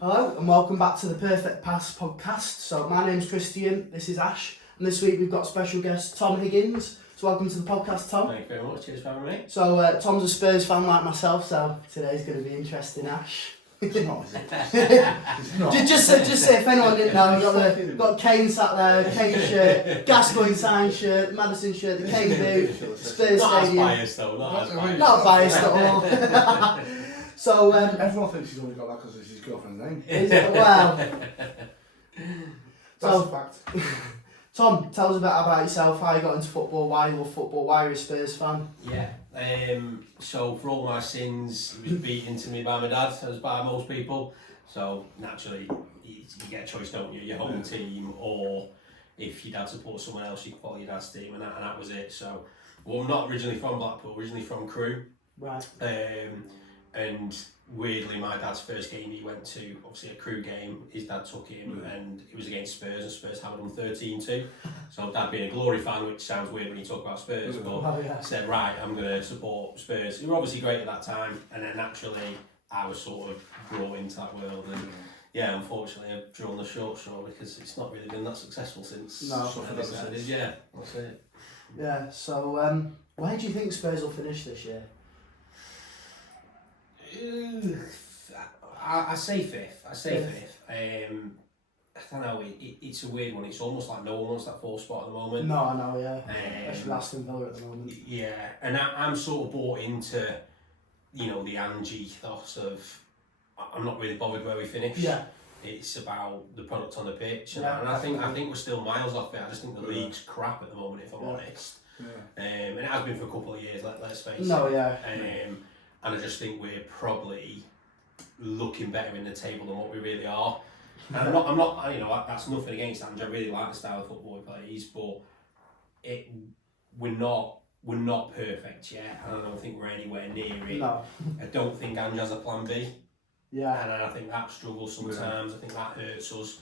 Hello and welcome back to the Perfect Pass podcast. So my name's Christian, this is Ash, and this week we've got special guest Tom Higgins. So welcome to the podcast, Tom. Thank you very much, cheers for having me. So Tom's a Spurs fan like myself, so today's going to be interesting, Ash. It's not, is it? It's not. just say if anyone didn't know, we've got Kane sat there, Kane shirt, Gascoigne signed shirt, Madison shirt, the Kane boot, Spurs Not Stadium. as biased though, not as biased. Not biased at all. So Everyone thinks he's only got that because it's his girlfriend's name. is it, well, That's so a fact. Tom, tell us a bit about yourself, how you got into football, why you love football, why you're a Spurs fan. Yeah, so for all my sins, it was beaten to me by my dad, as by most people. So naturally, you get a choice, don't you? Your home team, or if your dad supports someone else, you can follow your dad's team, and that was it. So, well, I'm not originally from Blackpool, originally from Crewe. Right. And weirdly, my dad's first game he went to, obviously a Crewe game, his dad took him and it was against Spurs, and Spurs hammered them 13-2. So dad being a Glory fan, which sounds weird when you talk about Spurs, but said, right, I'm going to support Spurs. They were obviously great at that time, and then naturally I was sort of brought into that world, and yeah, unfortunately I've drawn the short straw because it's not really been that successful since. No, yeah, that's it. Yeah, so where do you think Spurs will finish this year? I say fifth. I don't know. It's a weird one. It's almost like no one wants that fourth spot at the moment. No, I know, yeah. Especially Aston Villa at the moment. Yeah, and I'm sort of bought into, the Angie ethos of I'm not really bothered where we finish. Yeah. It's about the product on the pitch, and Yeah, I think we're still miles off it. I just think the league's crap at the moment, if I'm honest. Yeah. And it has been for a couple of years. Let's face it. No, yeah. And I just think we're probably looking better in the table than what we really are. And I'm not, that's nothing against Ange. I really like the style of football he plays, but we're not perfect yet. And I don't think we're anywhere near it. No. I don't think Ange has a plan B. Yeah. And I think that struggles sometimes. I think that hurts us.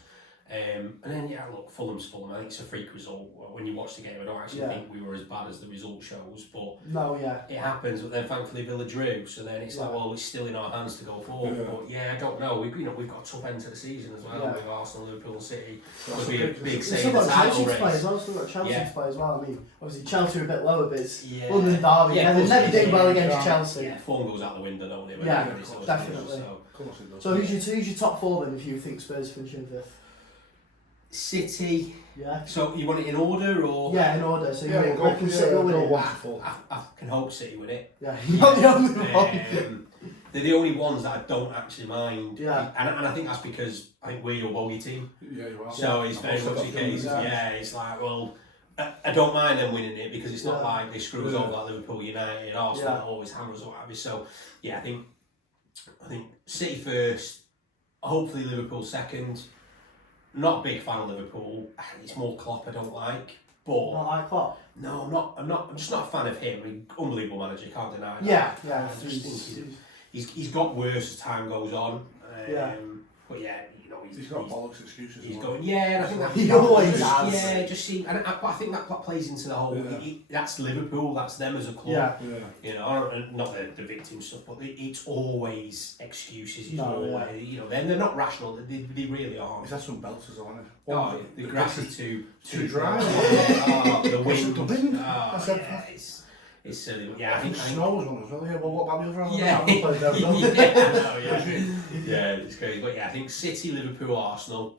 And then look, Fulham's Fulham. I think it's a freak result. When you watch the game, I don't actually think we were as bad as the result shows, but no, yeah, it happens. But then thankfully Villa drew, so then it's like, well, it's still in our hands to go forward. But I don't know. We've got a tough end to the season as well with Arsenal, Liverpool, and City. Could be a big say in the title race. Still got Chelsea to play as well. I mean, obviously Chelsea are a bit lower, but it's London derby. Yeah, they never did well against Chelsea. Yeah, form goes out the window, don't it? Yeah, definitely. So who's your top four then if you think Spurs finish in fifth? City. Yeah. So you want it in order or? Yeah, in order. So you reckon City will win it? I can hope City win it. Yeah, you're not the only one. They're the only ones that I don't actually mind. Yeah. And I think that's because I think we're your bogey team. Yeah, you are. So it's very much the case. Yeah, it's like, well, I don't mind them winning it because it's not like they screw us over like Liverpool, United, Arsenal, always hammers or whatever. So yeah, I think City first, hopefully Liverpool second. Not a big fan of Liverpool. It's more Klopp I don't like. But Not like Klopp? No, I'm just not a fan of him. I mean, unbelievable manager, can't deny that. Yeah. I just think he's got worse as time goes on. But he's got bollocks excuses. He's going, and I think that he always has. Yeah, just see, and I think that plays into the whole. That's Liverpool. That's them as a club. Yeah. Not the victim stuff, but it's always excuses. It's always, they're not rational. They really aren't. He's had some belters on it. Oh, the grass is too dry. The wind. The wind. I said, it's silly. Yeah, I think snow was one as well. Yeah, well, what about the other one? Yeah, it's crazy. But I think City, Liverpool, Arsenal.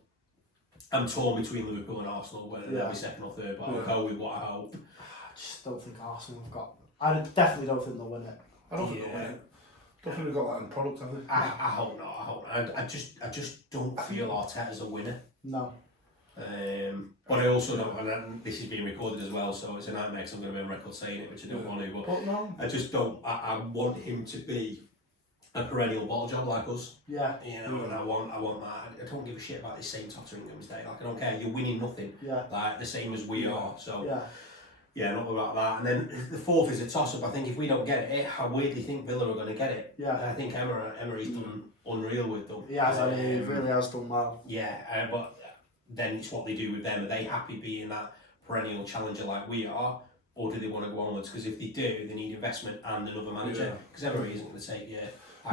I'm torn between Liverpool and Arsenal, whether they'll be second or third, but I'll go with what I hope. I just don't think Arsenal have got. I definitely don't think they'll win it. I don't think they'll win it. Don't think they've got that in product, have they? I hope not. I just don't feel Arteta's a winner. No. But I also don't, and this is being recorded as well, so it's a nightmare because I'm going to be on record saying it, which I don't want to. But no. I just don't. I want him to be a perennial ball job like us. Yeah. And I want that. I don't give a shit about this same Tottenham mistake. Like I don't care. You're winning nothing. Yeah. Like the same as we are. So. Yeah. Not about that. And then the fourth is a toss-up. I think if we don't get it, I weirdly think Villa are going to get it. Yeah. I think Emery's done unreal with them. Yeah, he really has done well. Yeah, but then it's what they do with them. Are they happy being that perennial challenger like we are, or do they want to go onwards? Because if they do, they need investment and another manager. Because Emery isn't going to take you.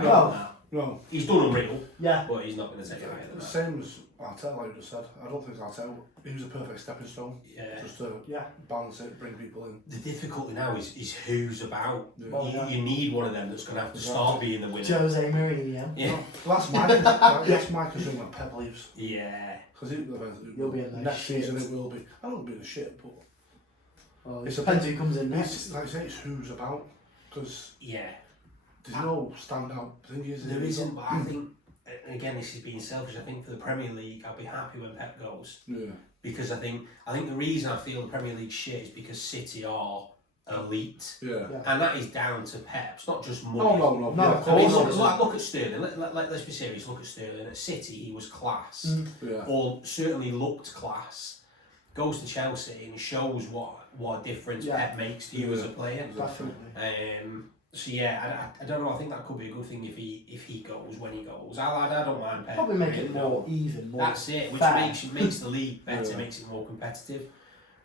No, No. He's done unreal, Yeah. but he's not going to take it higher than The that. same as Arteta, like you just said. I don't think Arteta, he was a perfect stepping stone. Yeah. Just to balance it, bring people in. The difficulty now is who's about. Yeah. Well, You need one of them that's going to have to start being the winner. Jose Mourinho. Yeah. Well, that's my concern when Pep leaves. Yeah. Because You'll be in the next shit. season it will be. I don't be in the shit, but Well, It's it a depends bit- who comes in it's, next. like I say, it's who's about. Because Yeah. there's no standout thing, is there? There isn't, but I think, and again, this is being selfish, I think for the Premier League, I'll be happy when Pep goes. Yeah. Because I think the reason I feel the Premier League shit is because City are elite. Yeah. And that is down to Pep. It's not just money. No. No, Yeah, of of I mean, course. look at Sterling. Let's be serious. Look at Sterling. At City, he was class, Yeah. or certainly looked class. Goes to Chelsea and shows what a difference Yeah. Pep makes to you as a player. Definitely. So yeah, I don't know. I think that could be a good thing if he goes when he goes. I don't mind Pep. Probably make it really, more even, more That's it, which fair. makes the league better, Yeah. makes it more competitive.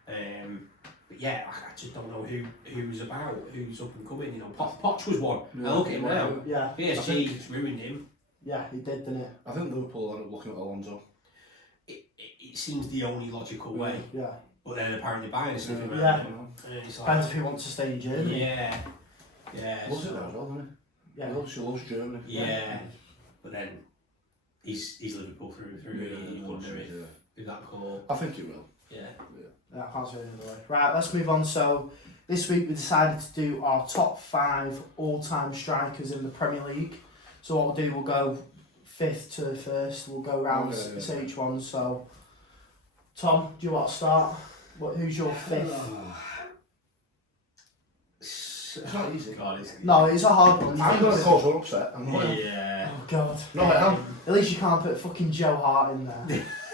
But yeah, I just don't know who's about, who's up and coming. You know, Poch was one. Yeah. Now look at him now. Yeah, PSG's ruined him. yeah, he did, didn't it? I think Liverpool ended up looking at Alonso. It seems the only logical way, Yeah. but then apparently buying a sniffing man. Yeah. And it's Depends like, if he wants to stay in Germany. yeah. Loves it so- there as well, doesn't he? Yeah. She loves Germany. Yeah, but then he's Liverpool through and through. You wonder if that call. I think it will. Yeah. Yeah, I can't see it another way. Right, let's move on. So, this week we decided to do our top 5 all-time strikers in the Premier League. So what we'll do, we'll go 5th to 1st. We'll go round to each one. So, Tom, do you want to start? Who's your 5th? It's not easy. God, it's No, it's a hard one. I'm going to cause an upset. I'm not. Yeah. Oh God. No, I am. At least you can't put fucking Joe Hart in there.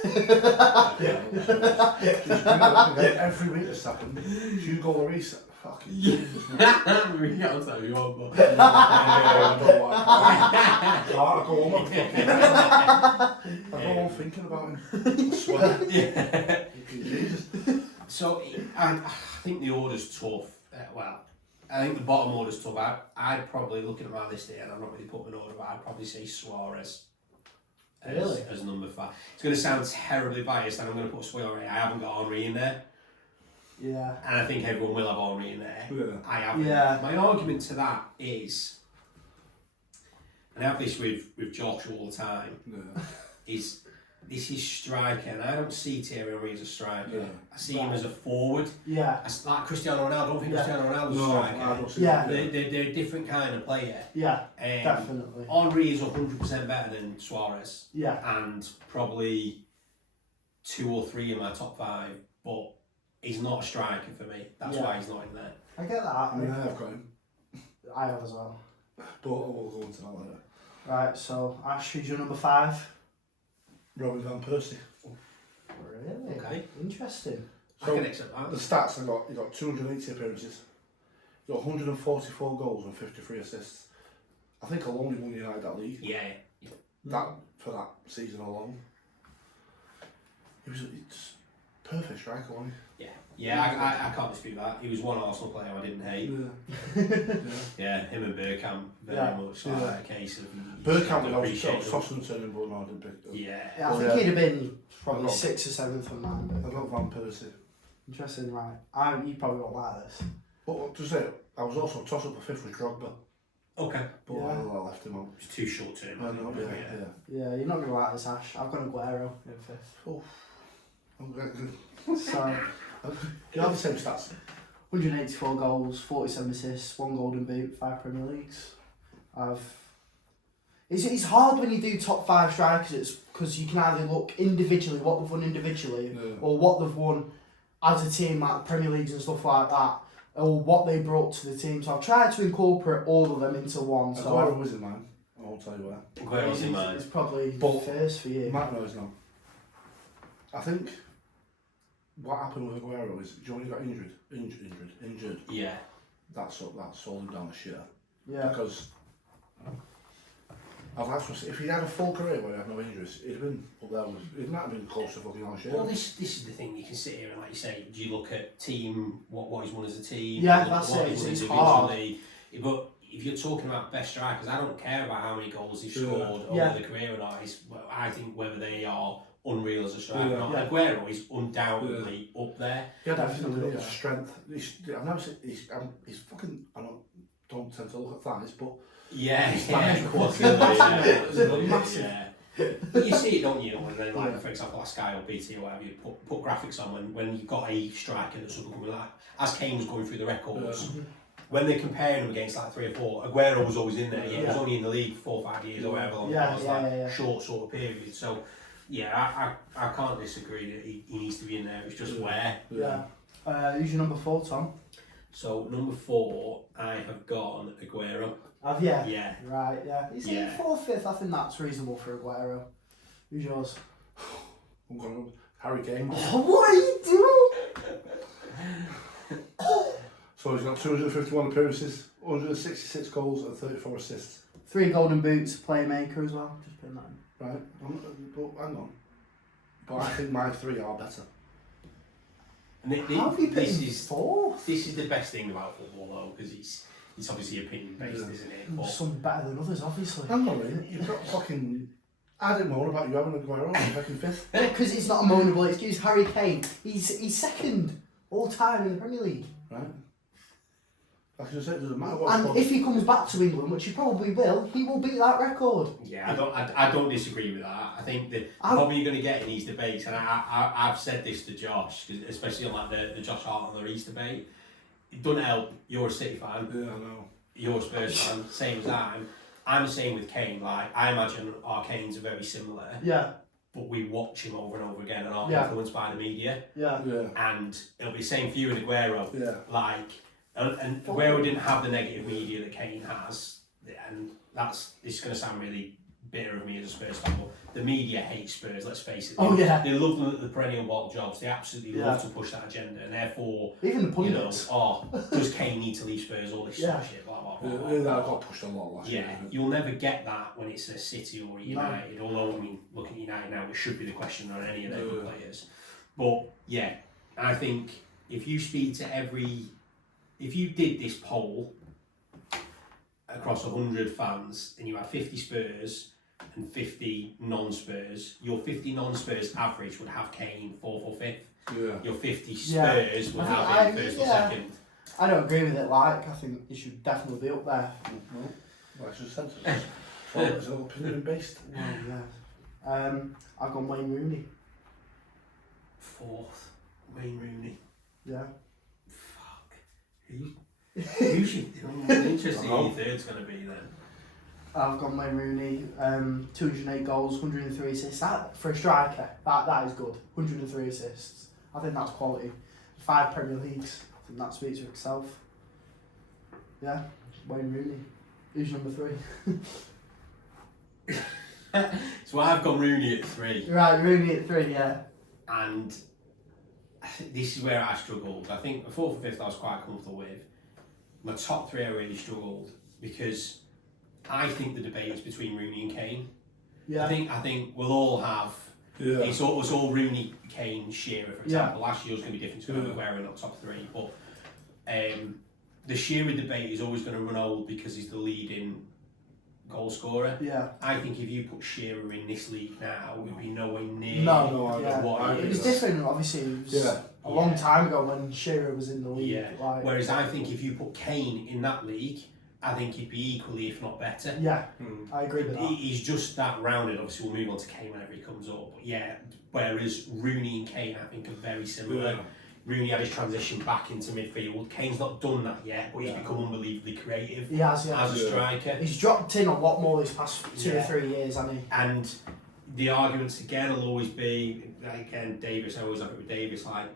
Yeah. Just bring it up again every week this happened. Hugo Lloris. Fucking Jesus, man. We can't tell you what, but. I don't like that. I go home and fucking. I go home thinking about him. I swear. Yeah. Jesus. So, I think the order's tough. Well, I think the bottom order's tough. I'd probably, looking at my list here, and I'm not really putting an order, but I'd probably say Suarez. Really? As number 5. It's going to sound terribly biased, and I'm going to put Suarez. I haven't got Henry in there, Yeah. and I think everyone will have Henry in there. Yeah. I haven't. Yeah. My argument to that is, and I have this with Josh all the time, Yeah. is this is striker, and I don't see Thierry Henry as a striker. Yeah. I see him as a forward. Yeah. Like Cristiano Ronaldo. I don't think Yeah. Cristiano Ronaldo's a No, striker. I don't see Yeah. that. They're a different kind of player. Yeah. Definitely. Henry is 100% better than Suarez, Yeah. and probably 2 or 3 in my top 5, but he's not a striker for me. That's Yeah. why he's not in there. I get that. I mean, I've got him. I have as well. But we'll go into that later. Right. So Ash, who's your number 5? Robin Van Persie. Really? Okay. Interesting. I So, can accept that. the stats he got 280 appearances. He got 144 goals and 53 assists. I think alone he won United that league. Yeah. That for that season alone. It's perfect striker, wasn't Yeah, I can't dispute that. He was one Arsenal player I didn't hate. he? Yeah. Yeah, him and Bergkamp very Yeah. much like Yeah. a case of Bergkamp you was appreciate sort of tossed and turning, but no, I didn't pick them. Yeah. Yeah, I Oh, think yeah. he'd have been probably I got- 6th or 7th on mine. I got Van Persie. Interesting, right? You probably won't like this. But to say, I was also tossed up for 5th with Drogba, Okay. but Yeah. I left him out. It's too short term. I know, yeah. Yeah, you're not gonna like this, Ash. I've got Aguero in 5th. I'm good. So You have the same stats. 184 goals, 47 assists, 1 golden boot, 5 Premier Leagues. It's hard when you do top 5 strikers. It's because you can either look individually what they've won individually, Yeah. or what they've won as a team, like the Premier Leagues and stuff like that, or what they brought to the team. So I've tried to incorporate all of them into one. So Aguero was in mine. I won't tell you where. Aguero's in mine. It's probably But- first for you. Matt knows now. I think what happened with Aguero is, do you know when he got injured? Yeah. That's sold him down the shitter. Yeah. Because I'd like to say, if he had a full career where he had no injuries, he'd have been up there with, he'd not have been close to fucking on the Well, shitter. this is the thing. You can sit here and, like you say, do you look at team what he's won as a team? Yeah, look at that's what it, he's won it's individually? hard. But if you're talking about best strikers, I don't care about how many goals he's scored over the career or not. I think whether they are unreal as a striker or not. Yeah. Aguero is undoubtedly up there. Yeah, Definitely, definitely. Strength. I've never seen. He's fucking. I don't tend to look at thighs, but His quads. Massive. But you see it, don't you? When then, like for example, like Sky or BT or whatever, you put graphics on when you've got a striker that's sort of coming like as Kane was going through the records. When they're comparing him against like 3 or 4, Aguero was always in there. He was only in the league 4 or 5 years or whatever long it was, short sort of period. So I can't disagree that he needs to be in there. It's just where. Who's your number 4, Tom? So number 4, I have gone Aguero. Have you? Yeah. Right, yeah. He's 4th, 5th. I think that's reasonable for Aguero. Who's yours? I'm going Harry Kane. Oh, what are you doing? So he's got 251 appearances, 166 goals and 34 assists. 3 golden boots, playmaker as well. Just putting that in. Right, but hang on. But I think my 3 are better. How have you picked 4th? This is the best thing about football though, because it's obviously opinion based, isn't it? But some better than others, obviously. Hang on, mate. You've got fucking. I didn't moan about you having Aguero in fucking 5th. Because it's not a moanable excuse. Harry Kane, he's second all time in the Premier League. Right. Like I said, it doesn't matter what. And if he comes back to England, which he probably will, he will beat that record. Yeah, I don't disagree with that. I think that probably you're going to get in these debates, and I've said this to Josh, especially on like the Josh Hart and the Reece debate. It doesn't help. You're a City fan. Yeah, I know. You're a Spurs fan. Same as I'm the same with Kane. Like I imagine our Kanes are very similar. Yeah. But we watch him over and over again and are influenced by the media. Yeah. And it'll be the same for you and Aguero. Yeah. Like. And Aguero didn't have the negative media that Kane has, and it's going to sound really bitter of me as a Spurs fan, but the media hate Spurs, let's face it. They love them at the perennial bottom jobs, they absolutely love to push that agenda, and therefore, even the pundits, does Kane need to leave Spurs, all this sort of shit, blah, blah, blah. Yeah, that got pushed a lot last year. You'll never get that when it's a City or a United, although, I mean, looking at United now, it should be the question on any of their good players. But, I think if you speak to if you did this poll across 100 fans and you had 50 Spurs and 50 non-Spurs, your 50 non-Spurs average would have Kane 4th or 5th. Yeah. Your 50 Spurs would have him 1st or 2nd. I don't agree with it. I think he should definitely be up there. Well, I just said it's all opinion based. Well, yeah. I've gone Wayne Rooney. 4th, Wayne Rooney. Yeah. Who's interesting who your 3rd's going to be then? I've gone Wayne Rooney, 208 goals, 103 assists. That, for a striker, that is good. 103 assists. I think that's quality. 5 Premier Leagues. I think that speaks for itself. Yeah, Wayne Rooney. Who's number 3? So I've gone Rooney at 3. Right, Rooney at 3, yeah. And this is where I struggled. I think the 4th and 5th I was quite comfortable with. My top 3 I really struggled because I think the debate is between Rooney and Kane. Yeah. I think we'll all have. Yeah. It's all Rooney, Kane, Shearer, for example. Last year was going to be different. It's going to be Aguero in the top 3, but the Shearer debate is always going to run old because he's the leading goal scorer. Yeah. I think if you put Shearer in this league now, it would be nowhere near what he it was different, obviously. It was a long time ago when Shearer was in the league. Yeah. Whereas I think if you put Kane in that league, I think he'd be equally, if not better. Yeah, I agree with that. He's just that rounded. Obviously, we'll move on to Kane whenever he comes up. But whereas Rooney and Kane, I think, are very similar. Yeah. Rooney had his transition back into midfield. Kane's not done that yet, but he's become unbelievably creative he has, as a striker. He's dropped in a lot more these past 2 or 3 years, hasn't he? And the arguments again will always be, again, Davis, I always have it with Davis, like,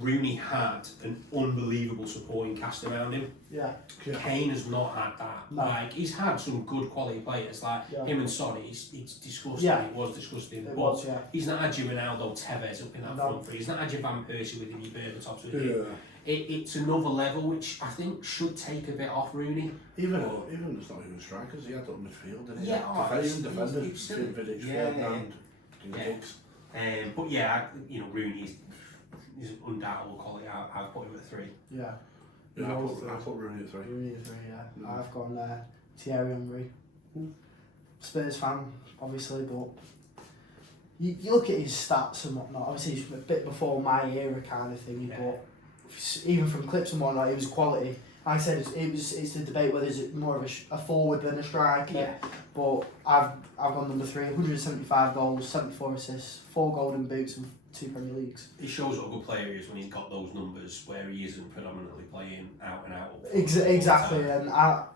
Rooney had an unbelievable supporting cast around him. Yeah. Kane has not had that. No. Like, he's had some good quality players, like him and Son. It's disgusting. Yeah. It was disgusting. It but was, yeah. he's not had your Ronaldo, Tevez up in that front three. He's not had your Van Persie with him, your Berbatov with him. It's another level which I think should take a bit off Rooney. Even it's not even strikers. He had up midfield, didn't he? Defenders, Vidic, but Rooney is an undoubtable quality. I've put him at 3. Yeah. Yeah, I put Rooney at 3. Rooney at 3, yeah. I've gone Thierry Henry. Spurs fan, obviously, but you look at his stats and whatnot. Obviously, he's a bit before my era kind of thing, but even from clips and whatnot, he was quality. Like I said, it's a debate whether it's more of a forward than a striker. Yeah. But I've gone number 3, 175 goals, 74 assists, 4 golden boots, and 2 Premier Leagues. It shows what a good player he is when he's got those numbers where he isn't predominantly playing out and out. Exactly, and like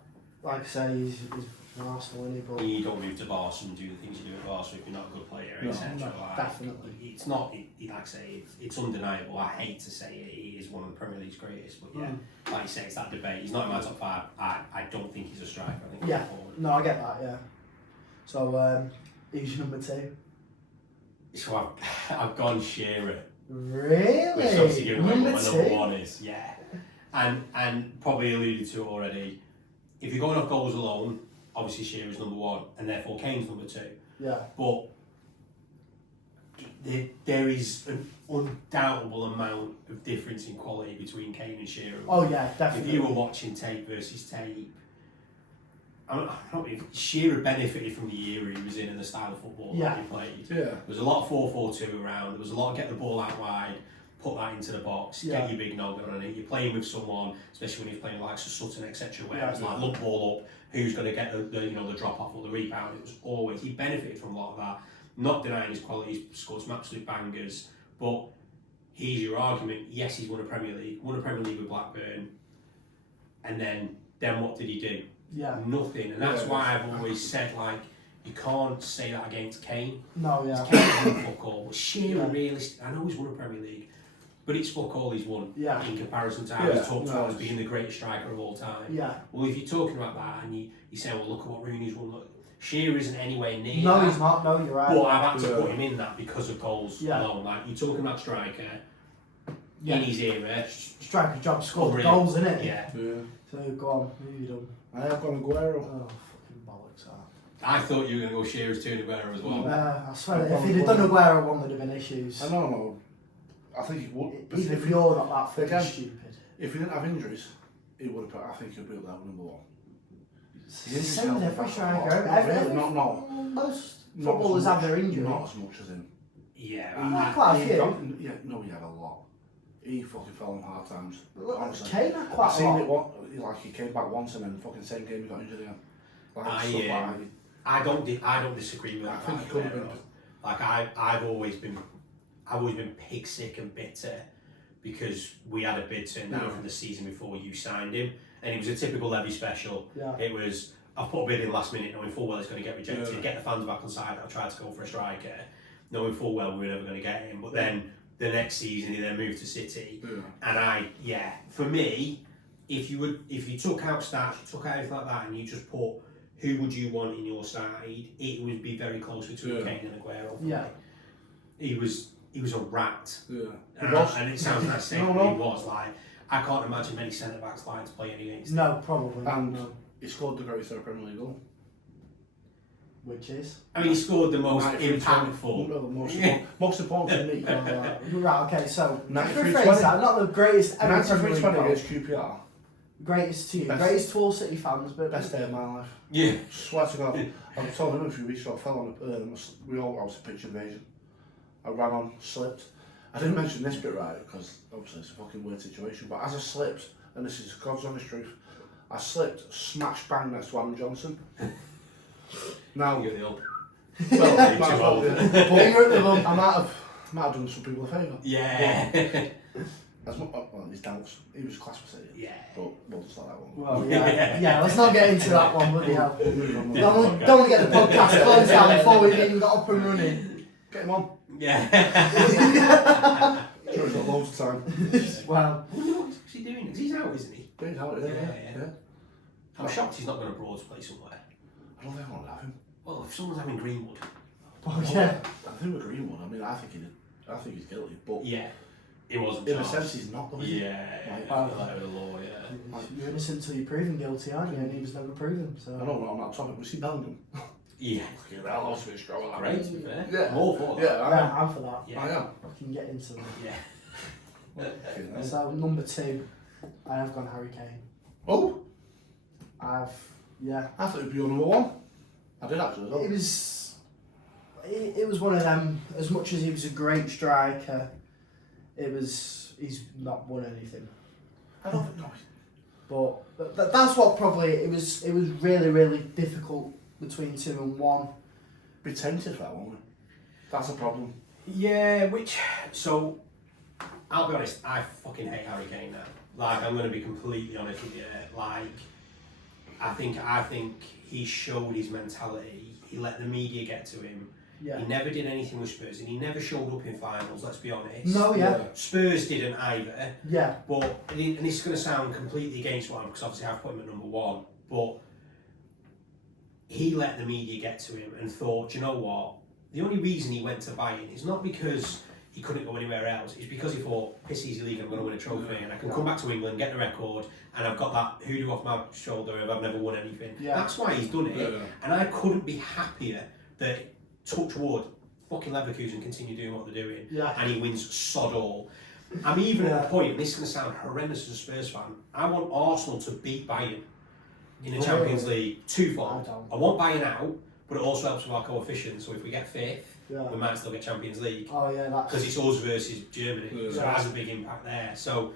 I say, he's an Arsenal, isn't he? But you don't move to Barca and do the things you do at Barca if you're not a good player, No, etc. no, definitely. It's not, like I say, it's undeniable. I hate to say it, he is one of the Premier League's greatest, but yeah, like you say, it's that debate. He's not in my top 5. I don't think he's a striker. I think he's a forward. No, I get that, yeah. So, who's your number 2? So I've gone Shearer. Really? Which is obviously giving away what my number 2? 1 is, yeah. And probably alluded to it already. If you're going off goals alone, obviously Shearer's number 1, and therefore Kane's number 2. Yeah. But there is an undoubtable amount of difference in quality between Kane and Shearer. Oh yeah, definitely. If you were watching tape versus tape, Shearer benefited from the era he was in and the style of football that he played. Yeah. There was a lot of 4-4-2 around. There was a lot of get the ball out wide, put that into the box, get your big noggin on it. You're playing with someone, especially when you're playing like Sutton, etc., where it's like lump ball up, who's going to get the drop off or the rebound. It was always, he benefited from a lot of that. Not denying his quality, he's scored some absolute bangers, but here's your argument. Yes, he's won a Premier League with Blackburn, and then what did he do? Yeah. Nothing, and that's why I've always said, like, you can't say that against Kane. No, yeah. Kane's won fuck all, but Shearer realistically, I know he's won a Premier League, but it's fuck all he's won in comparison to how he's talked about as being the greatest striker of all time. Yeah. Well, if you're talking about that and you say, well, look at what Rooney's won, look, Shearer isn't anywhere near No, that. he's not. No, you're right. But I've had to put him in that because of goals Yeah. alone. Like, you're talking about striker in his era. Striker job, scored Unreal. goals, innit? Yeah. So go on, who have you done? I have gone Aguero. Oh, fucking bollocks, that. I thought you were going to go Shearer's 2 and Aguero as well. I swear, if he'd have done Aguero one, there'd have been issues. I know. I think he would. But Even if you're not that Again, stupid. If he didn't have injuries, he would have put. I think he'd be up there with number 1. Same with every striker. No. Most footballers have their injuries. Not as much as him. Yeah. Quite a few. He had a lot. He fucking fell on hard times. Honestly. Kane had quite I've seen a it lot. like he came back once and then fucking same game he got injured again. I don't disagree with that. I think he could have been. Like I've always been pig sick and bitter because we had a bid turned down from the season before you signed him, and it was a typical Levy special. Yeah. It was, I put a bid in last minute knowing full well it's going to get rejected, get the fans back on side. I tried to go for a striker, knowing full well we were never going to get him. But then the next season he then moved to City, and for me, if you took out stats, you took out everything like that, and you just put who would you want in your side, it would be very close between Kane and Aguero. Yeah. He was a rat. Yeah. And it sounds like saying he was. Like, I can't imagine many centre backs lying to play against. No, probably. And no. he scored the greatest ever Premier League goal. Which is? I mean, he scored the most 93, impactful. The most important to me. Right, okay, so 93, rephrase that, not the greatest ever Premier League 93-20 goal. against QPR. Greatest to you, greatest to all City fans, but Best day of my life. Yeah. Swear to God, I told him a few weeks ago, I fell on I was a pitch invasion. I ran on, slipped. I didn't mention this bit right, because obviously it's a fucking weird situation, but as I slipped, and this is God's honest truth, I slipped, smash bang next to Adam Johnson. Now, You're the old. well, Too might as well old. do. But I might have done some people a favour. Yeah. Well, his doubts. He was class for City. Yeah. But we'll just let that one. well, yeah, let's not get into that one, bloody hell. Don't Don't want to get the podcast closed down before we've even got up and running. Get him on. Yeah. Sure, he's got loads of time. Well, What's he doing? Because he's out, isn't he? He's out, yeah. I'm shocked he's not going to Broads play somewhere. I don't think I want to have him. Well, if someone's having Greenwood. yeah. I think we're Greenwood. I mean, I think he's guilty, but Yeah. It wasn't in charged. a sense, he's not, though, is he? Yeah. Wow. The letter of the law, yeah. You're innocent until you're proven guilty, aren't you? And he was never proven, so. I know we're on that topic. Was he Bellingham? Yeah. Fucking hell, I was a bit strong on that. Great, to be fair. Yeah. More for that. Yeah, I am. I'm for that. Yeah. I am. I can get into it. Yeah. Okay, So, number 2. I have gone Harry Kane. Oh, I I thought it'd be your number one. I did actually. Though. It was one of them. As much as he was a great striker, he's not won anything. I don't think no. But that's what probably it was. It was really, really difficult between 2 and 1. Be tempted for that, won't we? That's a problem. Yeah, so I'll be honest, I fucking hate Harry Kane now. Like, I'm going to be completely honest with you. Like, I think he showed his mentality. He let the media get to him. Yeah. He never did anything with Spurs, and he never showed up in finals, let's be honest. No, yeah. Spurs didn't either. Yeah. But, and this is going to sound completely against what I'm, because obviously I've put him at number 1, but he let the media get to him and thought, you know what, the only reason he went to Bayern is not because he couldn't go anywhere else, it's because he thought, piss easy league, I'm going to win a trophy, and I can come back to England, get the record, and I've got that hoodoo off my shoulder if I've never won anything. Yeah. That's why he's done it, and I couldn't be happier that, touch wood, fucking Leverkusen continue doing what they're doing, and he wins sod all. I'm even at the point, and this is going to sound horrendous as a Spurs fan, I want Arsenal to beat Bayern in the Champions League twofold. I want Bayern out, but it also helps with our coefficient, so if we get 5th, we might still get Champions League. Oh yeah, because it's us versus Germany, so it has a big impact there. So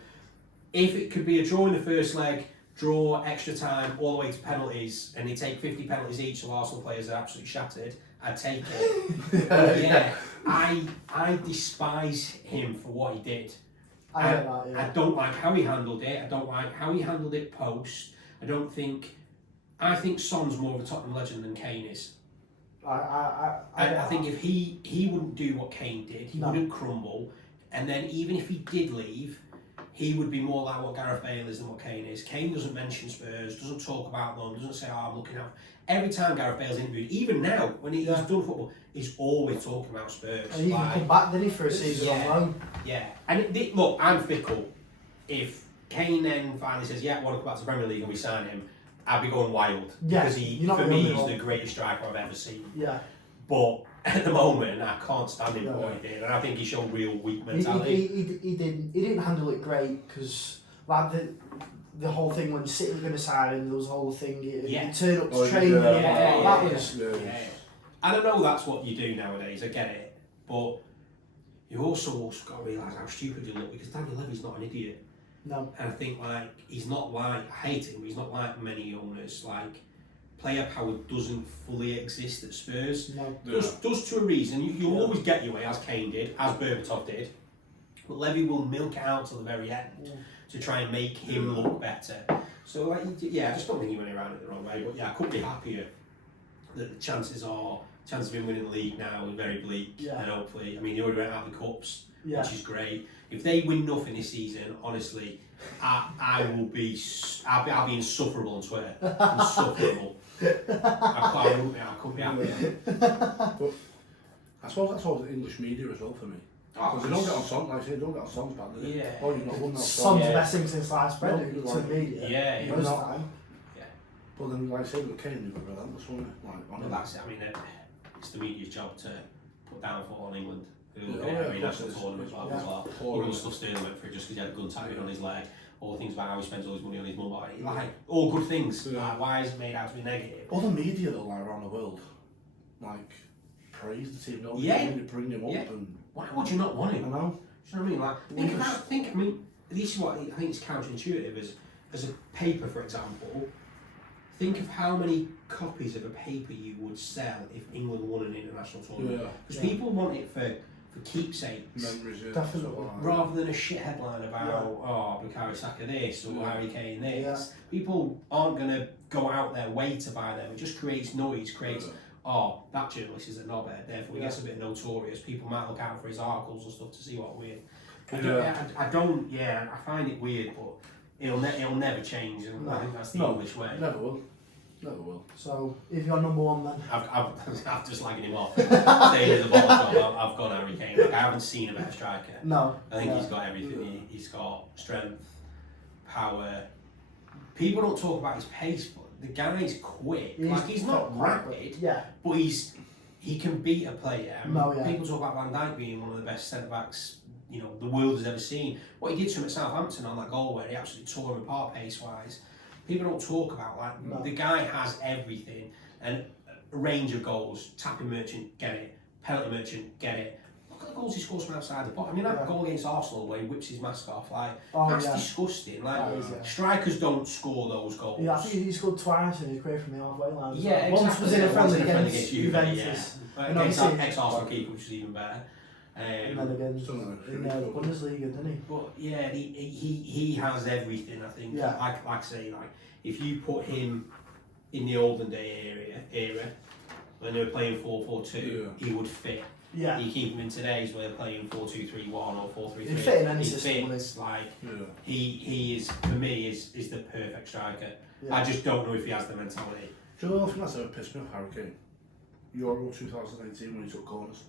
if it could be a draw in the first leg, draw extra time all the way to penalties, and they take 50 penalties each, so Arsenal players are absolutely shattered, I'd take it. I despise him for what he did. I don't like how he handled it. I don't like how he handled it post. I think Son's more of a Tottenham legend than Kane is. I think if he wouldn't do what Kane did, he wouldn't crumble, and then even if he did leave, he would be more like what Gareth Bale is than what Kane is. Kane doesn't mention Spurs, doesn't talk about them, doesn't say, oh, I'm looking out. Every time Gareth Bale's interviewed, even now, when he's done football, he's always talking about Spurs. And he even come back, didn't he, for a season on loan? Yeah. And look, I'm fickle. If Kane then finally says, yeah, I want to come back to the Premier League and we sign him, I'd be going wild. Yeah, because for me, he's the greatest striker I've ever seen. Yeah. But at the moment, I can't stand him for what he did, and I think he showed real weak mentality. He didn't handle it great, because like the whole thing when City were going to sign him, there was a whole thing. He turned up to training. That was. And I know that's what you do nowadays. I get it, but you also got to realise how stupid you look, because Daniel Levy's not an idiot. No. And I think he's not like, I hate him, but he's not like many owners. Like, player power doesn't fully exist at Spurs. No. Does to a reason. You'll always get your way, as Kane did, as Berbatov did. But Levy will milk it out to the very end to try and make him look better. So, I just don't think he went around it the wrong way. But I couldn't be happier that the chances of him winning the league now are very bleak. And hopefully, they already went out of the cups, which is great. If they win nothing this season, honestly, I'll be insufferable on Twitter. Insufferable. I couldn't be happier. But I suppose that's all the English media as well for me. Because they don't get on songs, like I say, they don't get on songs back, do they? Oh, you've not won that song. Son's the best thing since sliced bread to the media. Yeah, most time. But then, like I say, with Kane, they were relentless, weren't they? Well, that's it. It's the media's job to put down a foot on England. Who look at every national tournament as well. All the stuff Sterling went through just because he had a gun tattooed on his leg. All the things about how he spends all his money on his mum. All good things. Why is it made out to be negative? All the media though, around the world, praise the team. They bring him up. And why would you not want him? I know. Do you know what I mean? This is what I think is counterintuitive. As a paper, for example, think of how many copies of a paper you would sell if England won an international tournament. Because people want it for keepsakes. Memories, definitely. Rather than a shit headline about Bukayo Saka this or Harry Kane this. People aren't going to go out their way to buy them. It just creates noise, that journalist is a knobhead, therefore he gets a bit notorious. People might look out for his articles and stuff to see what weird. I find it weird, but it'll never change, and I think that's the English way. Never will. So, if you're number 1 then? I'm just slagging him off. Staying at the bottom, I've gone Harry Kane. I haven't seen a better striker. No. I think he's got everything. He's got strength, power. People don't talk about his pace, but the guy's quick. He's not rapid, but he can beat a player. People talk about Van Dijk being one of the best centre backs the world has ever seen. What he did to him at Southampton on that goal where he absolutely tore him apart pace-wise. People don't talk about the guy has everything, and a range of goals. Tapping merchant, get it. Penalty merchant, get it. Look at the goals he scores from outside the box. I mean, that goal against Arsenal where he whips his mask off, that's disgusting. Strikers don't score those goals. Yeah, I think he scored twice in his career from the halfway line. Yeah, exactly. Once was in a friendly against Juventus. Against that ex-Arsenal keeper, which is even better. And then against in the Bundesliga, didn't he? But yeah, he has everything. I think. Yeah. Like I say, if you put him in the olden day era when they were playing 4-4-2, he would fit. Yeah. You keep him in today's where they're playing 4-2-3-1 or 4-3-3. He'd fit in any system. Fits, he is, for me, is the perfect striker. Yeah. I just don't know if he has the mentality. Do you know what that's ever pissed me off, Harry Kane? Euro 2018 when he took corners.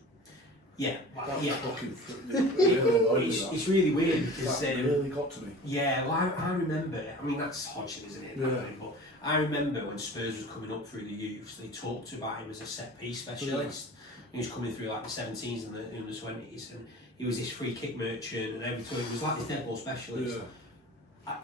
Yeah, That was fucking it's really weird because that really got to me. Yeah, well, I remember. I mean, that's Hodgson, isn't it? Yeah. But I remember when Spurs was coming up through the youths, they talked about him as a set piece specialist. He was coming through like the 17s and the 20s, and he was this free kick merchant and everything. He was like this dead ball specialist. Yeah.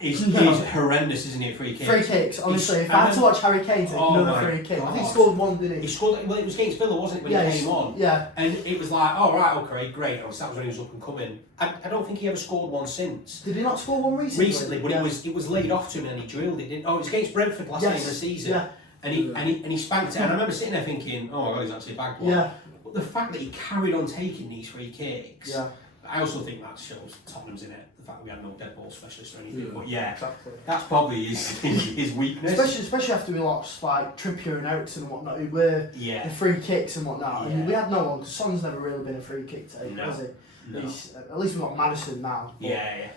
He's horrendous, isn't it? Free kicks. Free kicks, honestly. If I had to watch Harry Kane take another free kick, I think he scored one, didn't he? He scored. Well, it was against Villa, wasn't it? When he came on. Yeah. And it was like, oh right, okay, great. That was when he was up and coming. I don't think he ever scored one since. Did he not score one recently? Recently, but it was laid off to him and he drilled it. Didn't? Oh, it was against Brentford last night in the season. Yeah. And he spanked it. And I remember sitting there thinking, oh my god, he's actually bagged one. Yeah. But the fact that he carried on taking these free kicks, Yeah. I also think that shows Tottenham's in it. The fact that we had no dead ball specialist or anything. Yeah. But yeah, Exactly. that's probably his weakness. Especially after we lost like Trippier and Eriksen and whatnot, who were the free kicks and whatnot. Yeah. And we had no one because Son's never really been a free kick taker, No. has he? No. At least we've got Madison now. Yeah.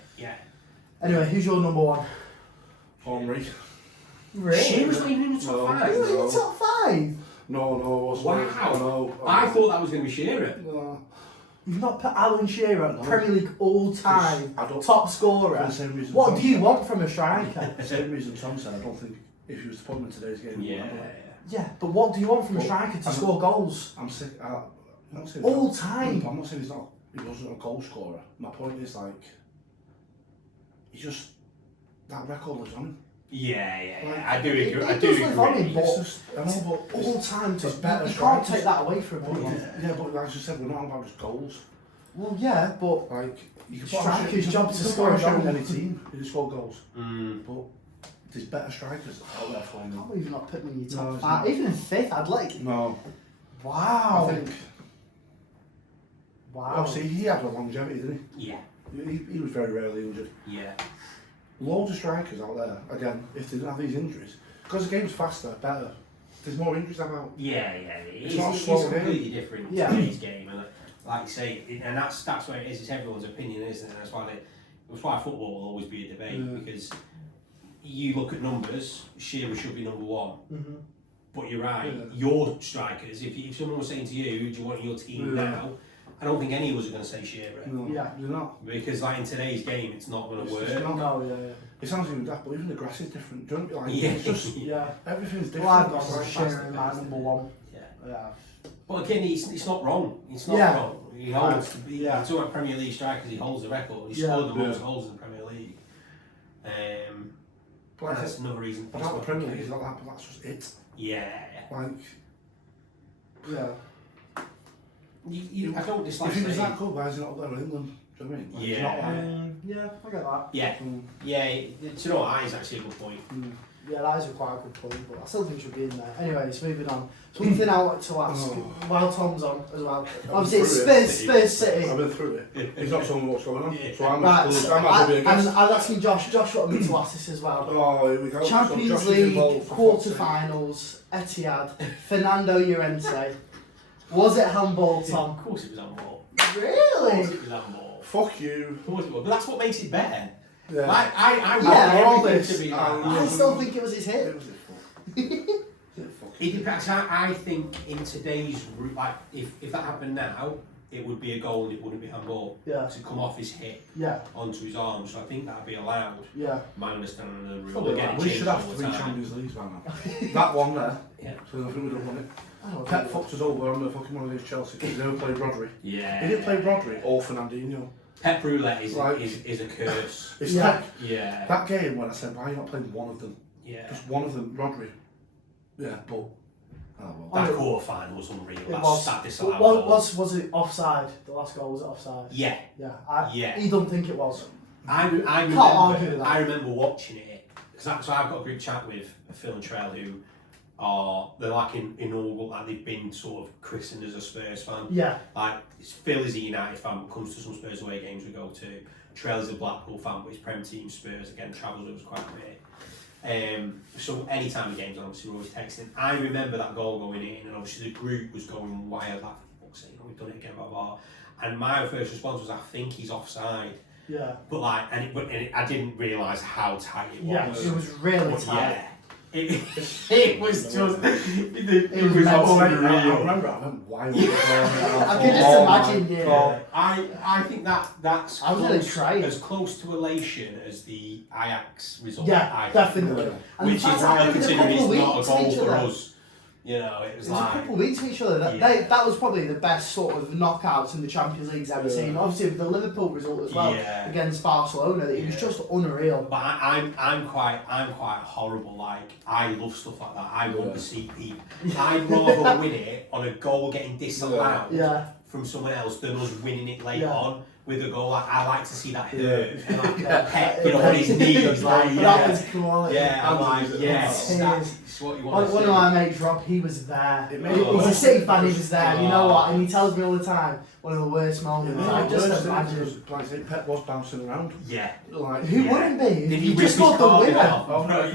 Anyway, who's your number one? Henry. Really? Shearer's not even in the top No. five. He was in the top five. No, wasn't. Wow. No, I thought that was going to be Shearer. No. You've not put Alan Shearer, No. Premier League all-time I don't- top For scorer. the same reason What Tom do you said. want from a striker? The same reason Tom said, I don't think if he was to put him in today's game, he would have it. Yeah, but what do you want from a Well, striker to I'm- score goals? I'm sick. I'm not saying All that- time. I'm not saying he wasn't a goal scorer. My point is he just that record lives on him. Yeah. I do agree. It I do does live on him, agree. but It's just, I know, but all time to it's better you can't strikers. take that away from But him. yeah, but as you said, we're not about just goals. Well, yeah, but Like you can Striker's job to score score a goal. in any team. You can score goals, Mm. but there's better strikers out there for I me. can't believe you're not putting him in your No, top it's five. not. Even in fifth, I'd like. No, Wow. I think Wow. obviously he had a longevity, didn't Yeah. he? He was very rarely injured. Yeah. Loads of strikers out there. Again, if they didn't have these injuries, because the game's faster, better. There's more injuries about. Yeah. It's not a slow It's game. completely different Yeah. to today's game, and like you say, and that's where it is. It's everyone's opinion, isn't it? That's why football will always be a debate because you look at numbers. Shearer should be number one, Mm-hmm. but you're right. Yeah. Your strikers. If someone was saying to you, "Who do you want in your team now?" I don't think any of us are going to say Shearer No, Yeah. you're not. because, like in today's game, it's not going to It's work. just not. No, yeah. It sounds even daft, but even the grass is different. Don't you? Like, Yeah. it's just Yeah. everything's different. Well, I've got It's like Shearer faster in my paced. number one. Yeah. Yeah. But again, it's not wrong. It's not Yeah. wrong. He holds. Yeah. You talk about Premier League strikers. He holds the record. He Yeah. scored the most Yeah. goals in the Premier League. But like I That's said, another reason. without the Premier League, it's not that, but that's just it. Yeah. Like, Yeah. I don't dislike if he was saying- that good, why is he not there in England? Do you know what I mean? Like, he's Yeah. not like, Yeah, I get that. Yeah. mm, Yeah. Do you know what? That is actually a good point. Yeah, that is a quite good point, but I still think she'll be in there. Anyways, moving on. Something I want to ask, while Tom's on as well. Obviously, it's Spurs City. I've been through it. He's not telling me what's going on. Yeah. So I'm Right, just so I'm not going to be a and guest. I was asking Josh. Josh wanted me to ask this as well. Oh, here we go. Champions So Josh is League involved, for fuck's sake. quarter-finals, Etihad, Fernando Llorente. Was it handball, Tom? Of course it was on ball. Really? Of course it was on ball. Fuck you. Of course it was. But that's what makes it better. Yeah. Like, I want Yeah, all everything this. to be like I that. I still think it was his hit. It was a fuck. It depends. I think in today's like if that happened now, it would be a goal and it wouldn't be handball. Yeah. To come off his hip Yeah, onto his arm, so I think that'd be allowed. yeah. My understanding of the rule. Probably Again, right. it We changes should have all the 3 time. Champions Leagues by now. That one there. Yeah. So I think we don't want it. I don't Pep know. fucked us over on the fucking one against Chelsea because he never played Rodri. Yeah. He didn't play Rodri or Fernandinho. Pep roulette is Like- is a curse. It's Yeah. like Yeah. that game when I said, why are you not playing one of them? Yeah. Just one of them, Rodri. Yeah, but oh well. That quarter final was unreal. It That was. that disallowed goal. Was it offside? The last goal, was it offside? Yeah. Yeah. He don't think it was. I Can't argue with remember. that. I remember watching it because so I've got a group chat with Phil and Trell who they're like in all like they've been sort of christened as a Spurs fan. Yeah. Like Phil is a United fan, but comes to some Spurs away games we go to. Trell is a Blackpool fan, but his Prem team Spurs again travels with us quite a bit. So anytime the game's on, obviously we're always texting. I remember that goal going in, and obviously the group was going wild. Like, fuck's sake, we've done it again, blah blah. And my first response was, I think he's offside. Yeah. But like, I didn't realise how tight it was. Yeah, it was really But tight. yeah, it was just was unreal. I remember I went wild. I can just imagine, yeah. I think that's I was really trying. as close to elation as the Ajax result. Yeah, I think. definitely. Yeah. And Which is the fact why that I they consider were a it's couple of not a weeks goal each for other. us. You know, it was It was a like couple of weeks to each other. That was probably the best sort of knockouts in the Champions League's ever seen. Obviously, with the Liverpool result as well against Barcelona, it was just unreal. But I'm quite horrible. Like I love stuff like that. I want to see people. I'd rather win it on a goal getting disallowed from someone else than us winning it late on with a goal. Like, I like to see that hurt. Like, Pep, you know, on his knees. Like, That was quality. Yeah, I'm like, yes, that's what you want to see. One of my mates, Rob, he was there. It He's a City fan, he was there. You know what? And he tells me all the time, one of the worst moments. I just imagine. Like I say, Pep was bouncing around. Yeah. Like, Who wouldn't be? Did He just got the winner. Oh, no,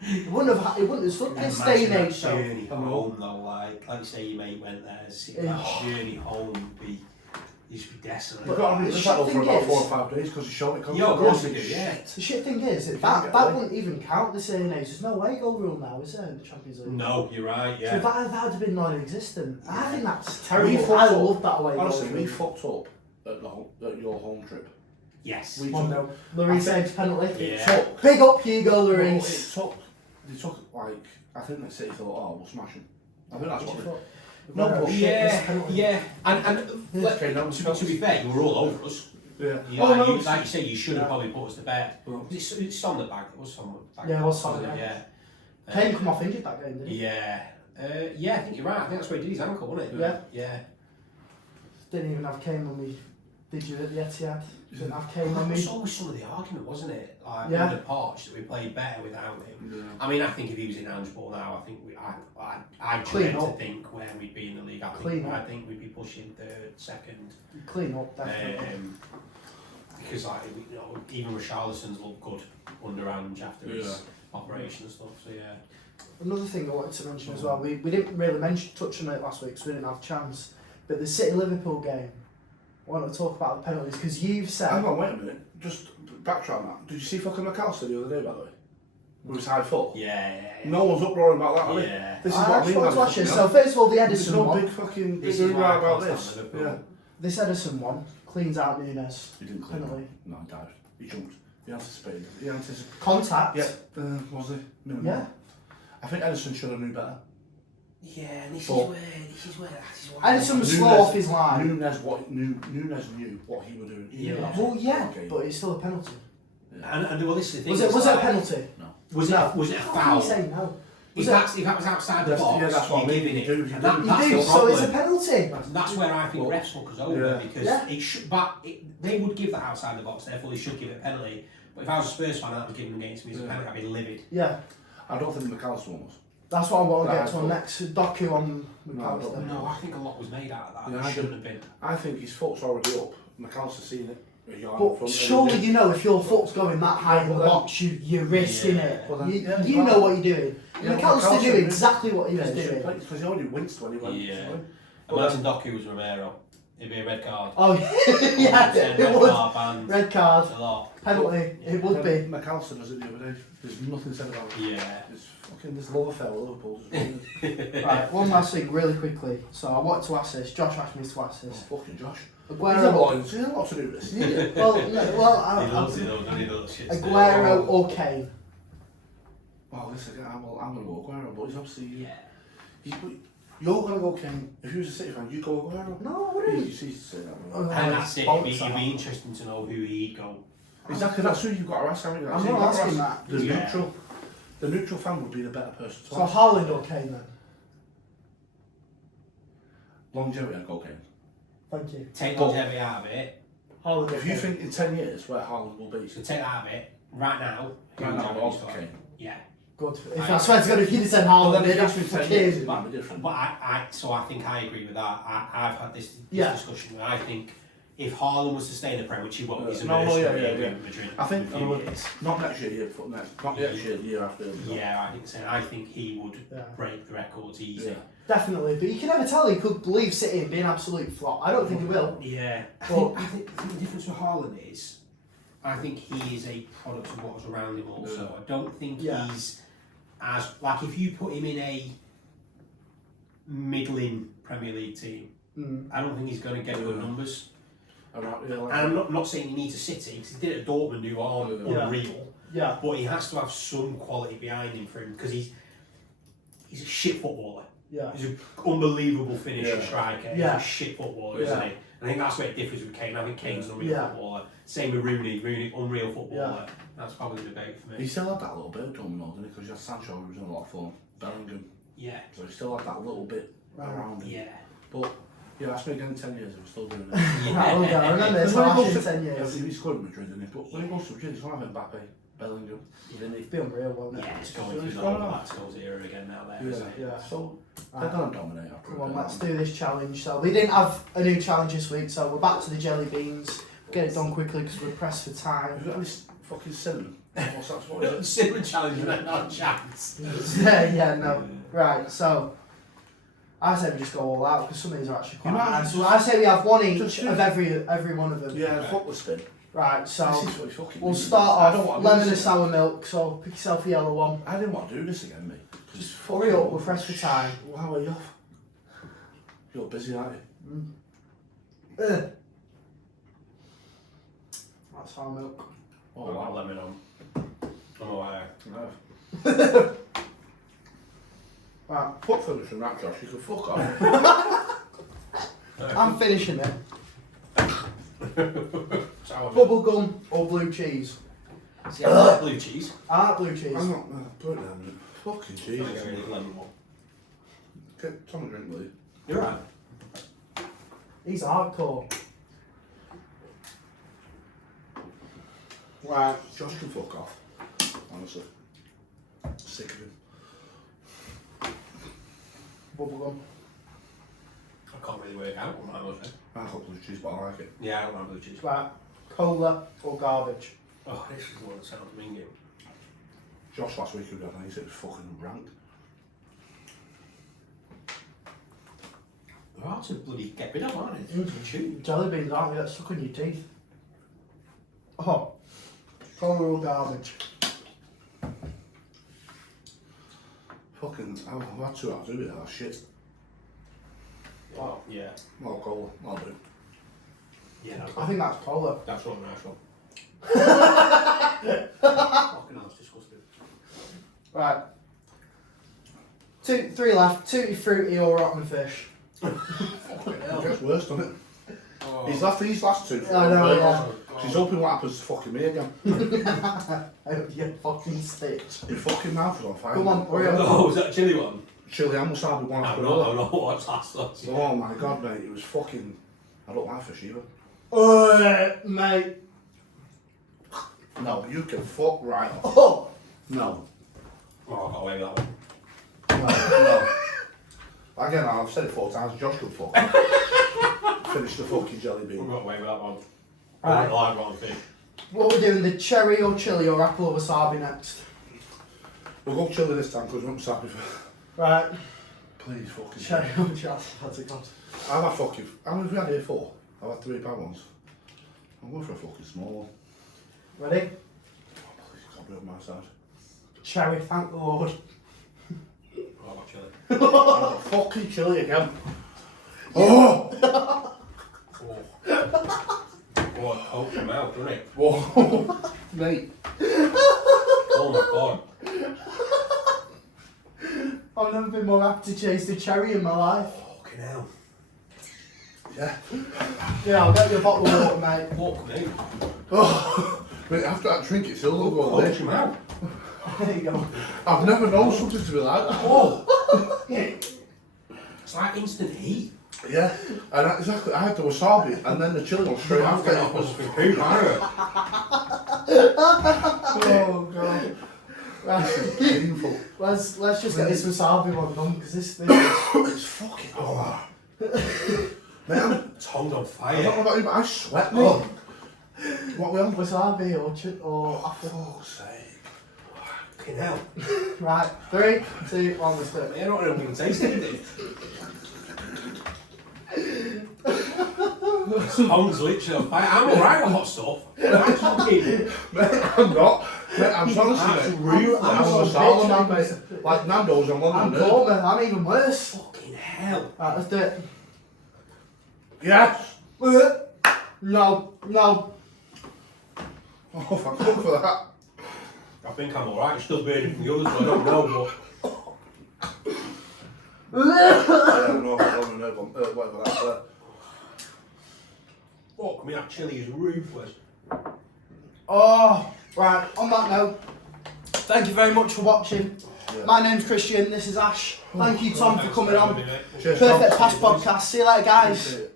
He wouldn't have stood this day and age. So. Journey home though, like you say, your mate went there. That journey home would be, you'd just be desolate. You've got to be the settled for thing about is- 4 or 5 days because you showed it. Yeah, of course you do. Yeah. The shit thing is, can't that get away. wouldn't even count this day and age. There's no away goal rule now, is there, in the Champions League? No, you're right. So Yeah. that would have been non-existent. I think that's We terrible. fucked I up. love that away goal Honestly, we rule. fucked up at your home trip. Yes. We One took, nil. Lloris saves penalty. Yeah. took, Big up Hugo well, Lloris. they took like, I think the City thought, oh, we'll smash him. I think that's what they No, but Yeah. And Okay, no, to be fair, you were all over us. Yeah. Like you say, you should have probably put us to bed. Well, It's on the bag. It was on the bag. Yeah, it was on the bag. Yeah. Kane come off injured that game, didn't he? Yeah. Yeah, I think you're right. I think that's where he did his ankle, wasn't it? Yeah. Yeah. Didn't even have Kane when we did you at the Etihad. Didn't have Kane when It we. was always some of the argument, wasn't it? Like Yeah. under Poch that we played better without him. yeah. I mean, I think if he was in handball now, I think I Clean dread to up. think where we'd be in the league. Clean up. I think we'd be pushing third, second. Clean up, definitely. Because like you know, even Richarlison's looked good under Ange after his operation and stuff. So yeah. Another thing I wanted to mention as well, we didn't really touch on it last week because we didn't have a chance, but the City-Liverpool game, I want to talk about the penalties because you've said... Hang on, wait a minute. Just backtrack that. Did you see fucking McAllister the other day, by the way? With his high foot? Yeah. No one's uproaring about that, are they? Yeah. This is I what I just mean. wanted to like, watch it. fucking So hell. first of all, the There's Edison no one. big fucking This big is why right I about can't this. stand Liverpool. Yeah. This Edison one cleans out Nunes. He didn't clean Penalty. it. No, he dived. He jumped. He anticipated. He anticipated. Contact. Yeah. Was he? Minimum. Yeah. I think Edison should have knew better. Yeah, and this But- is where Edison was Nunes- slow off his line. Nunes knew what he was doing. He Yeah. knew that. Well, yeah, Okay. but it's still a penalty. And well, this is the thing. Was it it's a like- penalty? Was it? Was it a How can foul? you say no? If that was outside the That's- box, yeah, that's what I you're mean. giving it. You do, And you that- do. You that's do, the so it's a problem. penalty. That's where I think Well, refs fuck us over yeah. because Yeah. it should. They would give that outside the box, therefore they should give it a penalty. But if I was a Spurs fan and that was given against me as a penalty, I'd be livid. Yeah, I don't think the McAllister one was. that's what I want to Right, get to on cool. next docu on No, McAllister. No, I think a lot was made out of that. Yeah, It I shouldn't do. have been. I think his foot's already up. McAllister's seen it. A yard in But front, surely and he- you know if your foot's going that high in the Well, then- box, you're risking Yeah. it. Well, then- You, yeah, you well- know what you're doing. Yeah, McAllister knew McAllister- exactly what he was Yeah, doing. because he already winced when he went. Yeah. But Imagine Doku was Romero. It'd be a red card. Oh yeah, Red it would. card banned. Red card, A lot. penalty. It would be. McAllister does it the other day. There's nothing said about it. Yeah. It's fucking this love affair with Liverpool. Just Right, one last thing, really quickly. So I wanted to ask this. Josh asked me to ask oh, this. fucking Josh. Aguero. He's a lot to do with this. Well, no, well, He loves it though, doesn't he? Little shit. Aguero or Kane? Well, listen, I'm going to go Aguero, but he's obviously. Yeah. He's, You're going to go Kane. If you was a City fan, you'd go Aguero. No, I wouldn't. You see to say that. Oh, And that's it. bolts It'd that. be interesting to know who he'd go. Exactly, that's who you've got to ask, haven't you? I'm not asking that. The Yeah. neutral. The neutral fan would be the better person to So ask. Haaland or Kane then? Longevity, I'd go Kane. Thank you. Take longevity out of it. Haaland or If you Kane? think in 10 years where Haaland will be, So take that out of it. Right now. who right would now, you I'll have go in Kane. Yeah. Good. If I swear to God, if you'd have said But Haaland, then if it'd you ask me be 10 years, it fucking. might be different. But so I think I agree with that. I've had this Yeah. discussion where I think if Haaland was to stay in the Prem, which he won't, he's a No, yeah, mercenary yeah. with Madrid I think for a few years. not next year, but not next year, the year after. Yeah, I think so. I think he would Yeah. break the records easy. Yeah. Definitely, but you can never tell. He could leave City and be an absolute flop. I don't think he will. Yeah. I Well- think the difference with Haaland is, I think he is a product of what was around him also. Yeah. I don't think Yeah. he's as, like if you put him in a middling Premier League team, I don't think he's going to get good numbers. Around, yeah, And I'm not saying he needs a City, because he did it at Dortmund, who aren't Yeah. unreal. Yeah. But he has to have some quality behind him for him, because he's a shit footballer. Yeah. He's an unbelievable finisher Yeah. striker. Yeah. He's a shit footballer, Yeah. isn't he? I think that's where it differs with Kane. I think Kane's an unreal Yeah. footballer. Same with Rooney. Rooney, unreal footballer. That's probably the debate for He me. still had that little bit of domino, didn't he? Because you had Sancho who was in a lot of form, Bellingham. Yeah. So he still had that little bit around him. Yeah. But yeah, ask me again in 10 years if we're still doing it. Right, okay, I remember this When he last goes in to- 10 years. Yeah, he's scored at Madrid, isn't he? But when he goes to Madrid, he's going to have Mbappe, Bellingham, isn't he? It'd be unreal, won't it? Yeah, it's going So through he's the gone whole on. Lactose era again now there, Yeah, isn't it? Yeah. So Right. they're going to dominate after Come a on, bit, let's aren't do this challenge. So we didn't have a new challenge this week, so we're back to the jelly beans. Get it done quickly because we're pressed for they? time. Have you got any fucking cinnamon? What's that? What is it? Cinnamon challenge, but not a chance. Yeah, no. Right, so I say we just go all out because some of these are actually quite You might nice. just- So I say we have one each just do- of every one of them. Yeah, fuck the spin. Right, so This is what he's fucking we'll doing. start I don't off want to do lemon and this again. sour milk. So pick yourself a yellow one. I didn't want to do this again, mate. Just hurry up, we're pressed for time. Well, how are you off? You're busy, aren't you? Ugh. That's sour milk. Oh, I've got wow. lemon on. I'm aware. No. Right, Fuck finishing that, Josh. You can fuck off. I'm finishing it. Sour milk. Bubble gum or blue cheese? See, I like blue cheese. I like blue cheese. I'm not. Put it down a minute. Fucking I'm Jesus. going with lemon one. Get Tom a drink, will you? You're right. He's hardcore. Right. Josh can fuck off. Honestly. Sick of him. Bubble gum. I can't really work out what mine was. I got blue cheese, but I like it. Yeah, I don't like blue cheese. Right. Cola or garbage? Oh, this is the one that sounds minging. Josh last week, he said it was fucking rank. They're hard to bloody get rid of, aren't they? To chew. Jelly beans, aren't they? That's stuck in your teeth. Oh. Cola or garbage? Fucking, I've had 2 hours to do it, that shit. Oh, yeah. Well, cola, I'll do. Yeah, that's I think that's cola. That's wrong, that's wrong. Fucking hell, it's disgusting. Right. 3 left. Tutti frutti or rotten fish? It gets worse, doesn't it? Oh. These last 2. I know, yeah. She's hoping what happens to fucking me again. I hope you fucking stitch. Your fucking mouth is on fire. Come on, hurry up. Oh, was that a chili one? Chili and wasabi one I after don't know, I another. don't know what's last thoughts. Oh my god, mate, it was fucking. I don't like fish either. Mate. No, you can fuck right off. Oh. No. Oh, I got away with that one. No. Again, I've said it 4 times, Josh could fuck. Finish the fucking jelly I bean. got away with that one. Right. I don't like rotten fish. What we're doing, the cherry or chili or apple or wasabi next? We'll go chili this time because we haven't sappy for. Right. Please fucking Cherry or chili. That's a god. I've had fucking. How many have we had here for? I've had £3 ones. I'm going for a fucking small one. Ready? Oh, please, can't be on my side. Cherry, thank the Lord. Oh, I got chili. I've got fucking chili again. Oh! Oh. Oh, it coats your mouth, doesn't it? Whoa! Mate. Oh my god. I've never been more happy to chase the cherry in my life. Fucking hell. Yeah. Yeah, I'll get you a bottle of water, mate. Fuck me. Oh, wait, after that drink, it's still going Punch away. him out. There you go. I've never known something to be like that. Oh. It's like instant heat. Yeah, and exactly. I had the wasabi and then the chili one straight after. It was poop, Oh god. Right. Painful. Let's just get this wasabi one done because this is It's fucking hard. Man, Tongue's on I don't know fire. about you, but I sweat, mate. What we on? wasabi or For apple. fuck's sake. Fucking hell. Right, 3, 2, 1, let's do it. You're not really going to taste anything. Tongue's literally on fire. I'm alright with hot stuff. I'm fucking. Mate, I'm not. Mate, I'm honestly, That's mate. ruthless. I'm I'm a salad man, mate. Like Nando's and I'm London. Gorman, I'm even worse. Fucking hell. Right, let's do it. Yes! No. Oh, thank God for that. I think I'm alright. It's still burning from the others, so I don't know, I don't know whatever that's there. but fuck me, that chili is ruthless. Oh, right, on that note, thank you very much for watching. Yeah. My name's Christian, this is Ash. Thank you, Tom, for coming on. Cheers, Tom. Perfect Pass podcast. See you later, guys. Appreciate it.